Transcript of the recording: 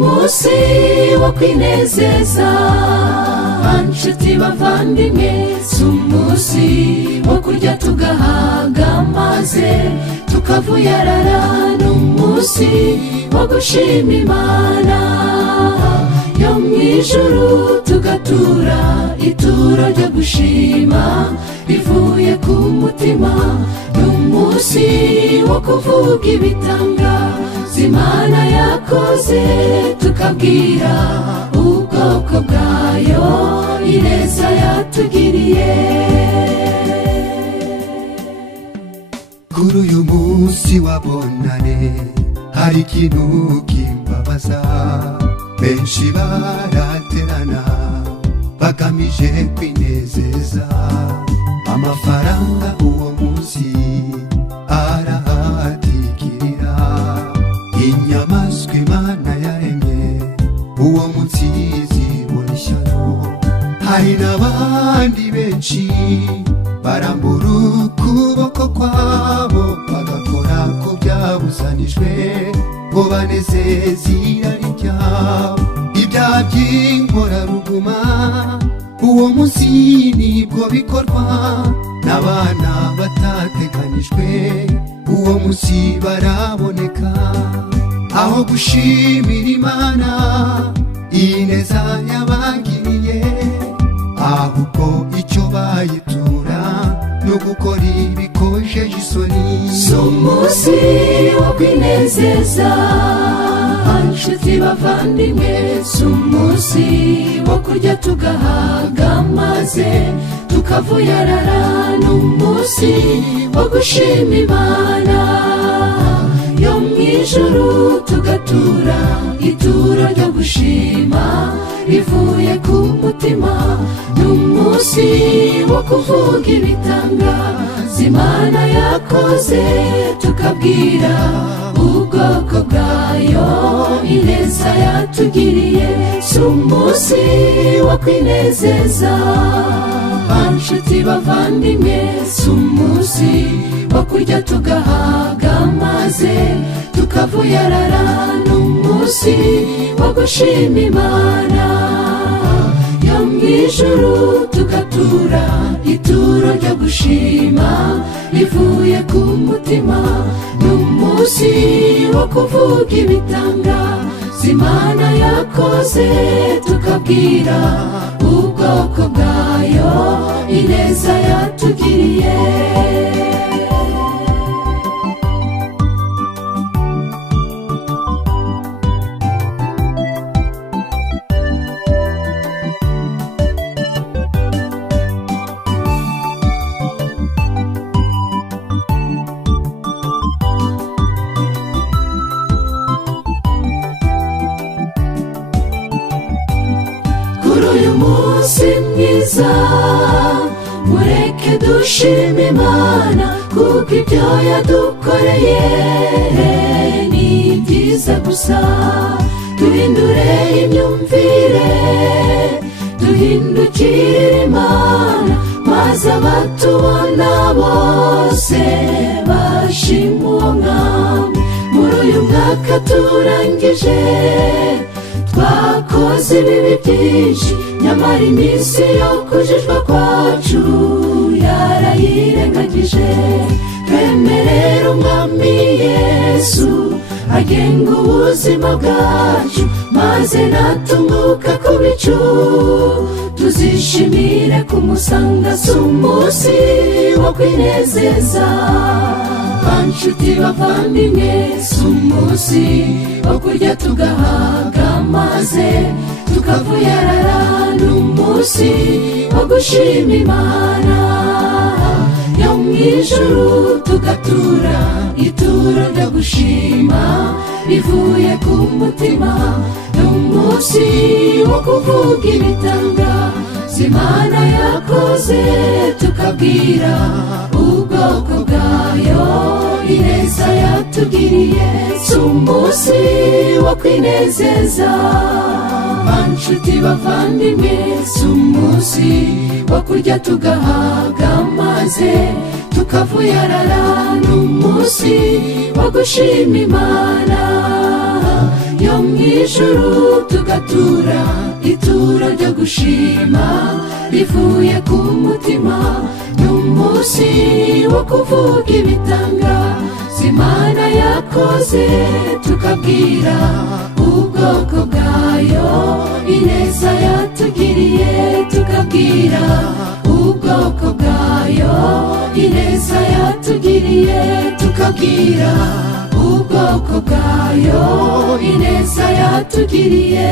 Sumusi wo kwinezeza anshuti bavandimwe, sumusi wo kurya tugahaga maze tukavuyarara, n'umusi wo gushima Imana yo mwijuru, tugatura ituro ryo gushima bivuye ku mutima, n'umusi wo kuvuga ibitangaza Imana yakoze, tukabwira ubwoko bwayo ineza yatugiriye. Kuri uyu munsi wa bonane hari ikintu kimbabaza, benshi baraterana bagamije kwinezeza, amafaranga uwo munsi arahatikirira, inyamaswa Imana yaremye uwo munsi zibona ishyano. Hari n'abandi benshi barambura ukuboko kwabo bagakora ku byabuzanijwe ngo banezeze irari ryabo, ibyaha by'inkoraruguma uwo munsi nibwo bikorwa, n'abana batateganijwe uwo munsi baraboneka, aho gushimira Imana ineza yabagiriye, ahubwo icyo bayitura no gukora ibikojeje isoni. Sumusi wo kwinezeza anshuti bavandimwe, sumusi wo kurya tugahaga maze tukavuyarara, n'umusi wo gushima Imana yo mwijuru, tugatura ituro ryo gushima bivuye ku mutima, n'umusi wo kuvuga ibitangaza Imana yakoze, tukabwira ubwoko bwayo ineza yatugiriye. Sumusi wo kwinezeza anshuti bavandimwe, sumusi wo kurya tugahaga maze tukavuyarara, n'umusi wo gushima Imana yo mwijuru, tugatura ituro ryo gushima bivuye ku mutima, n'umusi wo kuvuga ibitangaza Imana yakoze, tukabwira ubwoko bwayo ineza yatugiriye. Kuri uyu munsi mwiza mureke dushime Imana, kuko ibyo yadukoreye ni byiza gusa, duhindure imyumvire duhindukirire Imana, maze abatubona bose bashima uwo Mwami. Muri uyu mwaka turangije twakoze ibibi byinshi, nyamara iminsi yo kujijwa kwacu yarayirengagije, twemerera Umwami Yesu agenga ubuzima bwacu, maze natunguka ku bicu tuzishimire kumusanga. Sumusi wo kwinezeza anshuti bavandimwe, sumusi wo kurya tugahaga maze tukavuyarara, n'umusi wo gushima Imana yo mwijuru, tugatura ituro ryo gushima bivuye ku mutima, n'umusi wo kuvuga ibitangaza Imana yakoze, tukabwira ubwoko bwayo ineza yatugiriye. Sumusi wo kwinezeza anshuti bavandimwe, sumusi wo kurya tugahaga maze tukavuyarara, n'umusi wo gushima Imana yo mw'ijuru tugatura ituro ryo gushima rivuye ku mutima n'umunsi wo kuvuga ibitangaza Imana yakoze tukabwira ubwoko bwayo ineza yatugiriye tukabwira ubwoko bwayo ineza yatugiriye tukabwira ubwoko bwayo ineza yatugiriye